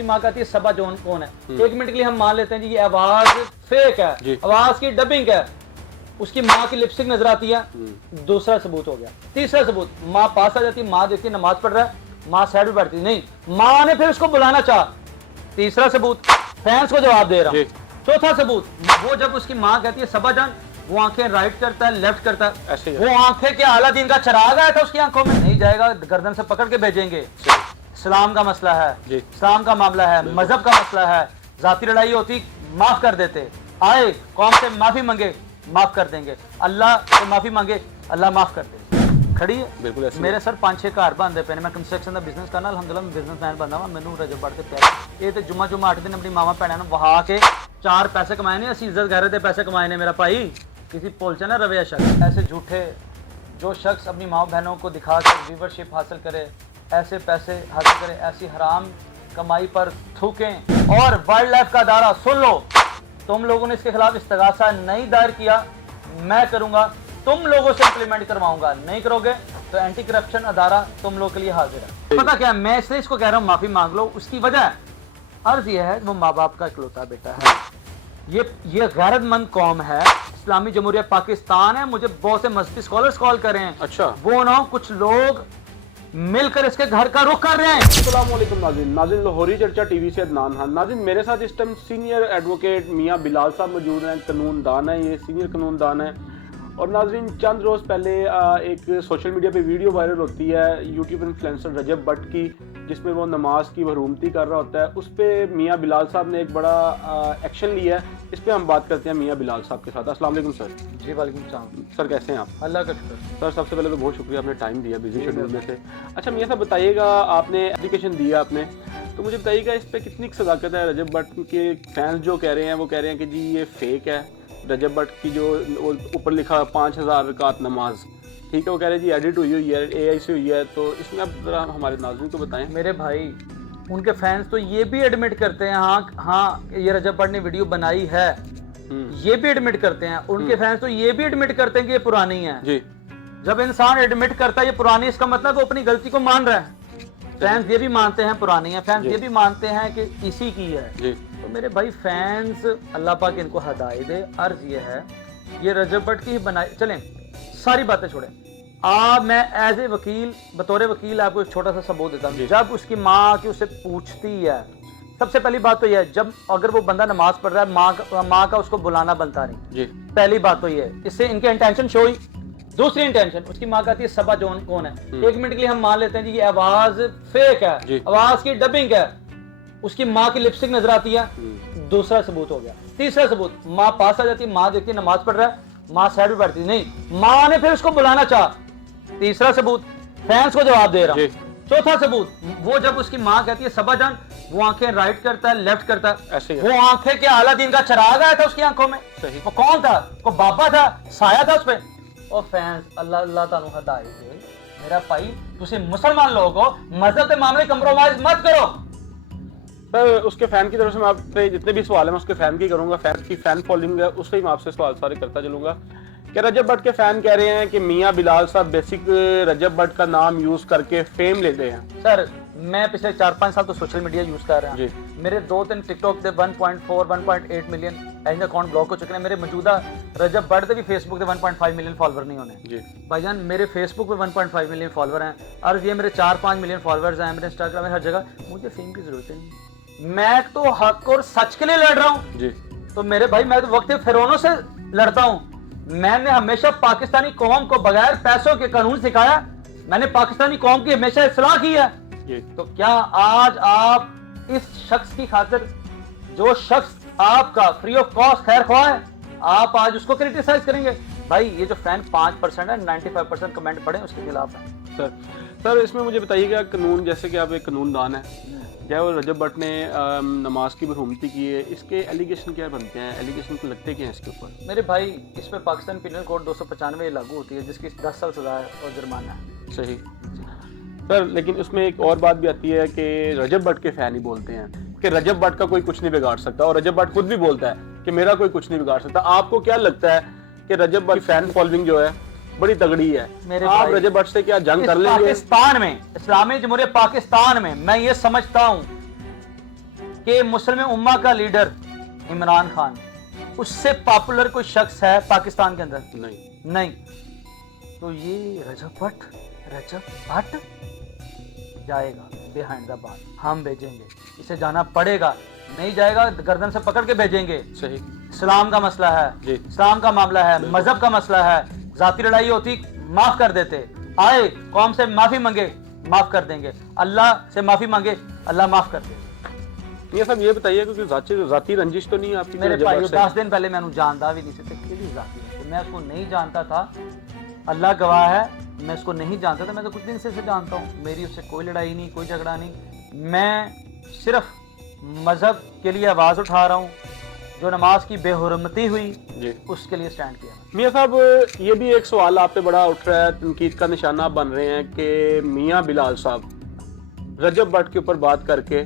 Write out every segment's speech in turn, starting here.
उसकी माँ कहती है सबा जॉन कौन है। 1 मिनट के लिए हम मान लेते हैं जी ये आवाज फेक है, आवाज की डबिंग है, उसकी माँ की लिपस्टिक नजर आती है, दूसरा सबूत हो गया। तीसरा सबूत, माँ पास आ जाती है, माँ देखती है नमाज पढ़ रहा है, माँ साइड में बैठती नहीं, माँ ने फिर उसको बुलाना चाहा। तीसरा सबूत, फैंस को जवाब दे रहा हूं। चौथा सबूत, वो जब उसकी माँ कहती है सबा जान, वो आंखें राइट करता है, लेफ्ट करता है, वो आंखें के आला दिन का चराग आया था उसकी आंखों में, नहीं जाएगा, गर्दन से पकड़ के भेजेंगे। इस्लाम का मसला है, इस्लाम का मामला है, मजहब का मसला है, जाती लड़ाई होती माफ कर देते, आए कौम से माफी मांगे माफ कर देंगे, अल्लाह से माफी मांगे अल्लाह माफ कर देंगे। खड़ी है बिल्कुल ऐसे। मेरे सर 5-6 घर बनते पे, मैं कंस्ट्रक्शन का बिजनेस करना, अल्हम्दुलिल्लाह मैं बिजनेसमैन बनना वा, मैनू रजब बढ़ के प्यार ये तो जुम्मा 8 दिन अपनी मावा भैन वहा के 4 पैसे कमाए ने, असी इज्जत गैरत के पैसे कमाए ने मेरा भाई, किसी भुल च ना रवे शख्स। ऐसे झूठे जो शख्स अपनी माँ बहनों को दिखा कर व्यूवरशिप हासिल करे, ऐसे पैसे हासिल करे, ऐसी हराम कमाई पर थूकें। और वाइल्ड लाइफ का अदारा सुन लो, तुम लोगों ने इसके खिलाफ इस्तगासा नहीं दायर किया, मैं करूंगा, तुम लोगों से इंप्लीमेंट करवाऊंगा, नहीं करोगे तो एंटी करप्शन अदारा तुम लोग के लिए हाजिर है। पता क्या, मैं इसलिए इसको कह रहा हूँ माफी मांग लो, उसकी वजह अर्ज यह है वो माँ बाप का इकलौता बेटा है, ये गैरतमंद कौम है, इस्लामी जमहूरिया पाकिस्तान है। मुझे बहुत से मस्ती स्कॉलर्स कॉल कर रहे हैं, अच्छा वो ना कुछ लोग मिलकर इसके घर का रुख कर रहे हैं। अस्सलाम वालेकुम नाज़रीन, लाहौरी चर्चा टीवी से अदनान खान। नाज़रीन मेरे साथ इस टाइम सीनियर एडवोकेट मियाँ बिलाल साहब मौजूद हैं, कानूनदान है, ये सीनियर कानूनदान है। और नाज़रीन चंद रोज़ पहले एक सोशल मीडिया पे वीडियो वायरल होती है यूट्यूब इन्फ्लुएंसर रजब भट्ट की, जिसमें वो नमाज की भरूमती कर रहा होता है। उस पर मियाँ बिलाल साहब ने एक बड़ा एक्शन लिया है, इस पर हम बात करते हैं मियाँ बिलाल साहब के साथ। अस्सलाम वालेकुम सर। जी वालेकुम सलाम सर, कैसे हैं आप? अल्लाह का शुक्र सर। सबसे पहले तो बहुत शुक्रिया, आपने टाइम दिया बिजी शेड्यूल में से। अच्छा मियाँ साहब बताइएगा, आपने एप्लीकेशन दिया आपने, तो मुझे बताइएगा इस पर कितनी सदाकत है? रजब भट्ट के फैंस जो कह रहे हैं वो कह रहे हैं कि जी ये फेक है, रजब भट्ट की जो ऊपर लिखा 5000 रकात नमाज, ठीक है, वो कह रहे हैं जी एडिट हुई है, AI से हुई है, तो इसमें आप जरा हमारे नाज़रीन को बताएं। मेरे भाई उनके फैंस तो ये भी एडमिट करते हैं, हाँ ये रजब भट्ट ने वीडियो बनाई है, ये भी एडमिट करते हैं। उनके फैंस तो ये भी एडमिट करते हैं कि ये पुरानी है जी। जब इंसान एडमिट करता है ये पुरानी, इसका मतलब वो अपनी गलती को मान रहा है। फैंस ये भी मानते हैं पुरानी है, फैंस ये भी मानते हैं कि इसी की है जी। तो मेरे भाई फैंस अल्लाह पाक इनको हदायत दे। अर्ज ये है, ये रजब भट्ट की ही बनाई, चलें सारी बातें छोड़ें, मैं एज ए वकील, बतौर वकील आपको एक छोटा सा सबूत देता हूँ। जब उसकी माँ की उससे पूछती है, सबसे पहली बात तो यह है, जब अगर वो बंदा नमाज पढ़ रहा है माँ का उसको बुलाना बनता नहीं जी। पहली बात तो ये है, इससे इनके इंटेंशन शो हुई। दूसरी इंटेंशन, उसकी माँ कहती है सबा जॉन कौन है। 1 मिनट के लिए हम मान लेते हैं जी ये आवाज फेक है, आवाज की डबिंग है, उसकी माँ की लिपस्टिक नजर आती है, दूसरा सबूत हो गया। तीसरा सबूत, माँ पास आ जाती है, माँ देखती है नमाज पढ़ रहा है, माँ साइड में बैठती नहीं, माँ ने फिर उसको बुलाना चाहा। तीसरा सबूत, फैंस को जवाब दे रहा हूं। चौथा सबूत, वो जब उसकी माँ कहती है सबा जान, वो आंखें राइट करता है, लेफ्ट करता है, वो आंखें के आला दिन का चराग आया था उसकी आंखों में, वो कौन था? वो बाबा था, साया था उस पे। और फैंस अल्लाह अल्लाह तानु हदायत दे मेरा भाई, तुसी मुसलमान लोग हो, मजहब के मामले कंप्रोमाइज मत करो। सर उसके फैन की तरफ से मैं आप पे जितने भी सवाल है मैं उसके फैन की करूंगा, फैन की फैन फॉलोइंग है उससे ही मैं आपसे सवाल सारे करता चलूंगा। कि रजब भट्ट के फैन कह रहे हैं कि मियाँ बिलाल साहब बेसिक रजब भट्ट का नाम यूज करके फेम लेते हैं। सर मैं पिछले 4-5 साल तो सोशल मीडिया यूज कर रहा हूँ, मेरे 2-3 टिकटॉक से 1.4-1.8 मिलियन एंड अकाउंट ब्लॉक हो चुके हैं। मेरे मौजूदा रजब भट्ट के भी फेसबुक पे 1.5 मिलियन फॉलोवर नहीं होने भाईजान, मेरे फेसबुक पे 1.5 मिलियन फॉलोवर हैं, और ये मेरे 4-5 मिलियन फॉलोवर्स हैं, मेरे इंस्टाग्राम में हर जगह। मुझे फेम की जरूरत नहीं, मैं तो हक और सच के लिए लड़ रहा हूँ। तो मेरे भाई मैं तो वक्त फिरौनों से लड़ता हूँ। मैंने हमेशा पाकिस्तानी कौम को बगैर पैसों के कानून सिखाया, मैंने पाकिस्तानी कौम की हमेशा इस्लाह की है। तो क्या आज आप इस शख्स की खातिर, जो शख्स आपका फ्री ऑफ कॉस्ट खैर ख्वाह है, आप आज उसको क्रिटिसाइज करेंगे? भाई ये जो फैन 5% है, 95% कमेंट पढ़े उसके खिलाफ है। सर इसमें मुझे बताइएगा, कानून जैसे कि आप एक कानूनदान है, क्या वो रजब भट्ट ने नमाज की भरूमती की है, इसके एलिगेशन क्या बनते हैं, एलिगेशन तो लगते क्या हैं इसके ऊपर? मेरे भाई इस पर पाकिस्तान पिनल कोड 295 लागू होती है, जिसकी 10 साल सजा है और जुर्माना है। सही सर, लेकिन उसमें एक और बात भी आती है कि रजब भट्ट के फैन ही बोलते हैं कि रजब भट्ट का कोई कुछ नहीं बिगाड़ सकता, और रजब भट्ट खुद भी बोलता है कि मेरा कोई कुछ नहीं बिगाड़ सकता। आपको क्या लगता है कि रजब भट्ट फैन फॉलोइंग जो है बड़ी तगड़ी है, आप रजब भट्ट से क्या जंग कर लेंगे? पाकिस्तान में, इस्लामी जमहूरिया पाकिस्तान में मैं ये समझता हूँ कि मुस्लिम उम्मा का लीडर इमरान खान, उससे पॉपुलर कोई शख्स है पाकिस्तान के अंदर? नहीं। तो ये रजब भट्ट जाएगा बिहाइंड द बार, हम भेजेंगे, इसे जाना पड़ेगा, नहीं जाएगा गर्दन से पकड़ के भेजेंगे। सही। इस्लाम का मसला है, इस्लाम का मामला है, मजहब का मसला है, जाती लड़ाई होती माफ कर देते, आए कौम से माफी मांगे, माफ कर देंगे, अल्लाह से माफी मांगे, अल्लाह माफ कर देगा। ये सब ये बताइए कि जाती रंजिश तो नहीं आपकी? मेरे भाई 10 दिन पहले मैं जानता भी नहीं सकते, मैं उसको नहीं जानता था, अल्लाह गवाह है, मैं उसको नहीं जानता था, मैं तो कुछ दिन से जानता हूँ, मेरी उससे कोई लड़ाई नहीं, कोई झगड़ा नहीं, मैं सिर्फ मजहब के लिए आवाज उठा रहा हूँ, जो नमाज की बेहुरमती हुई उसके लिए स्टैंड किया। मियां साहब, ये भी एक सवाल आप पे बड़ा उठ रहा है, तनकीद का निशाना बन रहे हैं कि मियां बिलाल साहब रजब भट्ट के ऊपर बात करके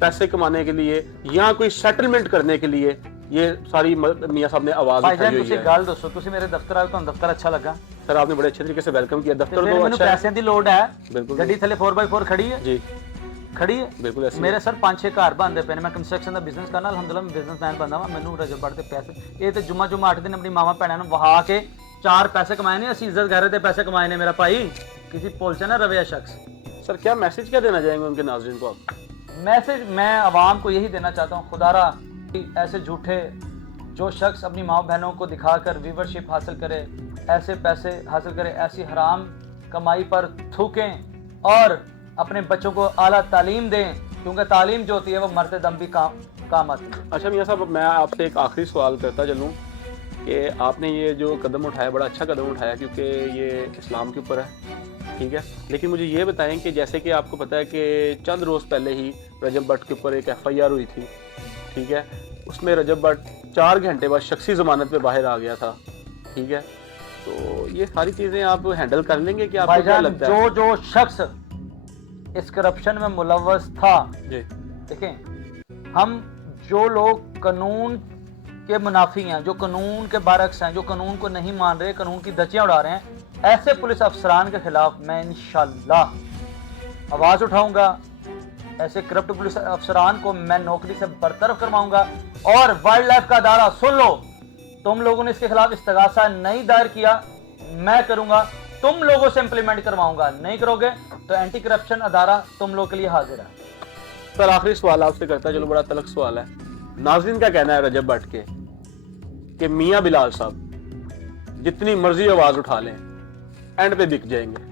पैसे कमाने के लिए या कोई सेटलमेंट करने के लिए ये सारी मियां साहब ने आवाज उठाई हुई है। गल दसो, तुसी मेरे दफ्तर आए तो दफ्तर अच्छा लगा? सर आपने बड़े अच्छे तरीके से वेलकम किया, दफ्तर तो अच्छा है। पैसे दी लोड है, बिल्कुल गड्डी थले 4x4 खड़ी है जी, खड़ी है बिल्कुल ऐसे। मेरे सर 5-6 घर बनते पे, मैं कंस्ट्रक्शन का बिजनेस करना, अल्हम्दुलिल्लाह मैं बिजनेसमैन बनदा वा, मैनू रजब भट्ट दे पैसे ये तो जुम्मा 8 दिन अपनी मामा भैन नूं वहा के 4 पैसे कमाए ने, असीं इज्जत गैरत दे पैसे कमाए ने मेरा भाई, किसी पुल च ना रवे शख्स। सर क्या मैसेज क्या देना चाहेंगे उनके नाज़रीन को आप? मैसेज मैं आवाम को यही देना चाहता हूँ, खुदारा ऐसे झूठे जो शख्स अपनी माँ बहनों को दिखाकर व्यूवरशिप हासिल करे, ऐसे पैसे हासिल करे, ऐसी हराम कमाई पर थूकें और अपने बच्चों को आला तालीम दें, क्योंकि तालीम जो होती है वो मरते दम भी काम आती है। अच्छा मियां साहब, मैं आपसे एक आखिरी सवाल करता चलूँ कि आपने ये जो कदम उठाया बड़ा अच्छा कदम उठाया, क्योंकि ये इस्लाम के ऊपर है, ठीक है, लेकिन मुझे ये बताएं कि जैसे कि आपको पता है कि चंद रोज़ पहले ही रजब भट्ट के ऊपर एक FIR हुई थी, ठीक है, उसमें रजब भट्ट 4 घंटे बाद शख्सी ज़मानत पे बाहर आ गया था, ठीक है, तो ये सारी चीज़ें आप हैंडल कर लेंगे कि आपको क्या लगता है? जो शख्स इस करप्शन में मुलव्वस था, देखें हम जो लोग कानून के मुनाफी हैं, जो कानून के बारक्स हैं, जो कानून को नहीं मान रहे, कानून की धज्जियां उड़ा रहे हैं, ऐसे पुलिस अफसरान के खिलाफ मैं इंशाल्लाह आवाज उठाऊंगा, ऐसे करप्ट पुलिस अफसरान को मैं नौकरी से बरतरफ करवाऊंगा। और वाइल्ड लाइफ का अदारा सुन लो, तुम लोगों ने इसके खिलाफ इस्तगासा नहीं दायर किया, मैं करूंगा, तुम लोगों से इंप्लीमेंट करवाऊंगा, नहीं करोगे तो एंटी करप्शन अदारा तुम लोगों के लिए हाजिर है। सर आखिरी सवाल आपसे करता, चलो बड़ा तलख सवाल है, नाज़रीन का कहना है रजब भट्ट के कि मियां बिलाल साहब जितनी मर्जी आवाज उठा लें एंड पे बिक जाएंगे।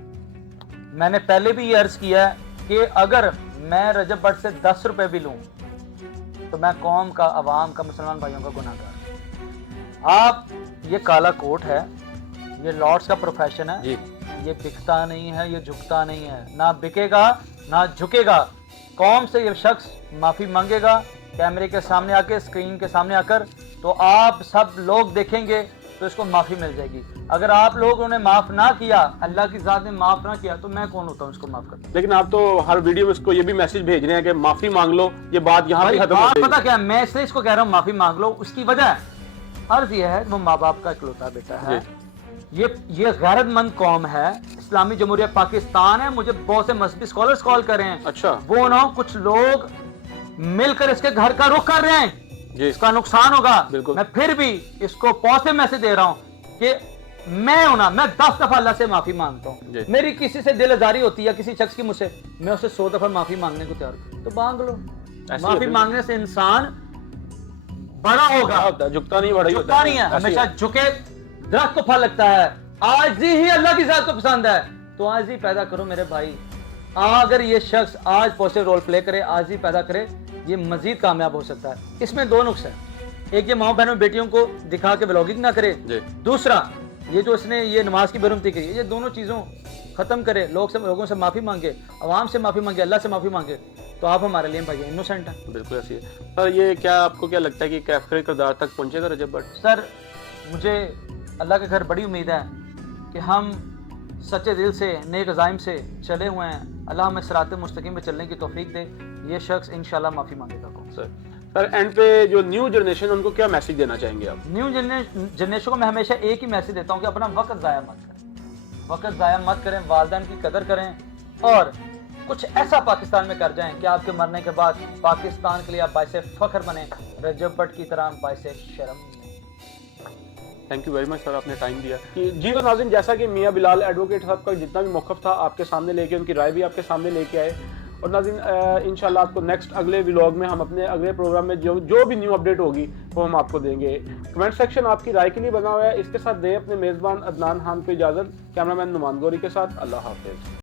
मैंने पहले भी ये अर्ज किया है कि अगर मैं रजब भट्ट से 10 रुपए भी लूं तो मैं कौम का, अवाम का, मुसलमान भाइयों का गुनाहगार। आप ये काला कोट है, ये लॉर्ड्स का प्रोफेशन है जी। ये बिकता नहीं है, ये झुकता नहीं है, ना बिकेगा ना झुकेगा। कौम से ये शख्स माफी मांगेगा कैमरे के सामने आके, स्क्रीन के सामने आकर, तो आप सब लोग देखेंगे तो इसको माफी मिल जाएगी। अगर आप लोगों ने माफ ना किया, अल्लाह की जात ने माफ ना किया, तो मैं कौन होता हूँ इसको माफ कर। लेकिन आप तो हर वीडियो में इसको ये भी मैसेज भेज रहे हैं कि माफी मांग लो, ये बात यहाँ पे खत्म हो जाएगी। पता क्या, मैं इसलिए इसको कह रहा हूँ माफी मांग लो, उसकी वजह अर्ज ये है, वो माँ बाप का इकलौता बेटा है, ये गैरतमंद कौम है, इस्लामी जमहूरिया पाकिस्तान है। मुझे बहुत से मजहबी स्कॉलर्स कॉल कर रहे हैं, अच्छा वो ना कुछ लोग मिलकर इसके घर का रुख कर रहे हैं, इसका नुकसान होगा। मैं फिर भी इसको पॉजिटिव मैसेज दे रहा हूँ कि मैं होना, मैं 10 दफा अल्लाह से माफी मांगता हूँ। मेरी किसी से दिल आजारी होती है किसी शख्स की मुझसे, मैं उससे 100 दफा माफी मांगने को तैयार हूँ, तो मांग लो। माफी मांगने से इंसान बड़ा होगा, झुकता नहीं, बड़ा झुकता नहीं है, हमेशा झुके दरख्त को फल लगता है। आजी ही अल्लाह की जात को पसंद है, तो आज ही पैदा करो मेरे भाई। अगर ये शख्स आज पॉजिटिव रोल प्ले करे, आज ही पैदा करे, ये मजीद कामयाब हो सकता है। इसमें 2 नुक्स है, एक ये माँ बहनों बेटियों को दिखा के व्लॉगिंग ना करे, दूसरा ये जो इसने ये नमाज की बेरुमती की, ये दोनों चीजों खत्म करे, लोगों से माफी मांगे, अवाम से माफी मांगे, अल्लाह से माफी मांगे, तो आप हमारे लिए भाई इनोसेंट है। बिल्कुल ऐसी है। सर ये क्या आपको क्या लगता है कि कैफरे किरदार तक पहुंचेगा रजब भट्ट? सर मुझे अल्लाह के घर बड़ी उम्मीद है कि हम सच्चे दिल से, नेक अज़ाइम से चले हुए हैं, अल्लाह हमें सिरात मुस्तकीम पे चलने की तौफीक दे, ये शख्स इंशाल्लाह माफ़ी मांगेगा। सर एंड पे जो न्यू जनरेशन, उनको क्या मैसेज देना चाहेंगे आप? न्यू जनरेशन को मैं हमेशा एक ही मैसेज देता हूँ कि अपना वक्त ज़ाया मत करें, वक्त ज़ाया मत करें, वालिदैन की कदर करें, और कुछ ऐसा पाकिस्तान में कर जाएं कि आपके मरने के बाद पाकिस्तान के लिए आप बाइसे फख्र बने, रजब भट्ट की तरह बाइसे शर्म। Thank you very much sir, आपने टाइम दिया कि जी। तो नाज़रीन, जैसा कि मियां बिलाल एडवोकेट साहब का जितना भी मौक़िफ़ था आपके सामने लेके, उनकी राय भी आपके सामने लेके आए। और नाज़रीन इंशाल्लाह आपको नेक्स्ट अगले व्लॉग में हम अपने अगले प्रोग्राम में जो भी न्यू अपडेट होगी वो हम आपको देंगे। कमेंट सेक्शन आपकी राय के लिए बना हुआ है। इसके साथ दें अपने मेज़बान अदनान खान को इजाज़त। कैमरामैन नुमान गौरी के साथ अल्लाह हाफ़िज़।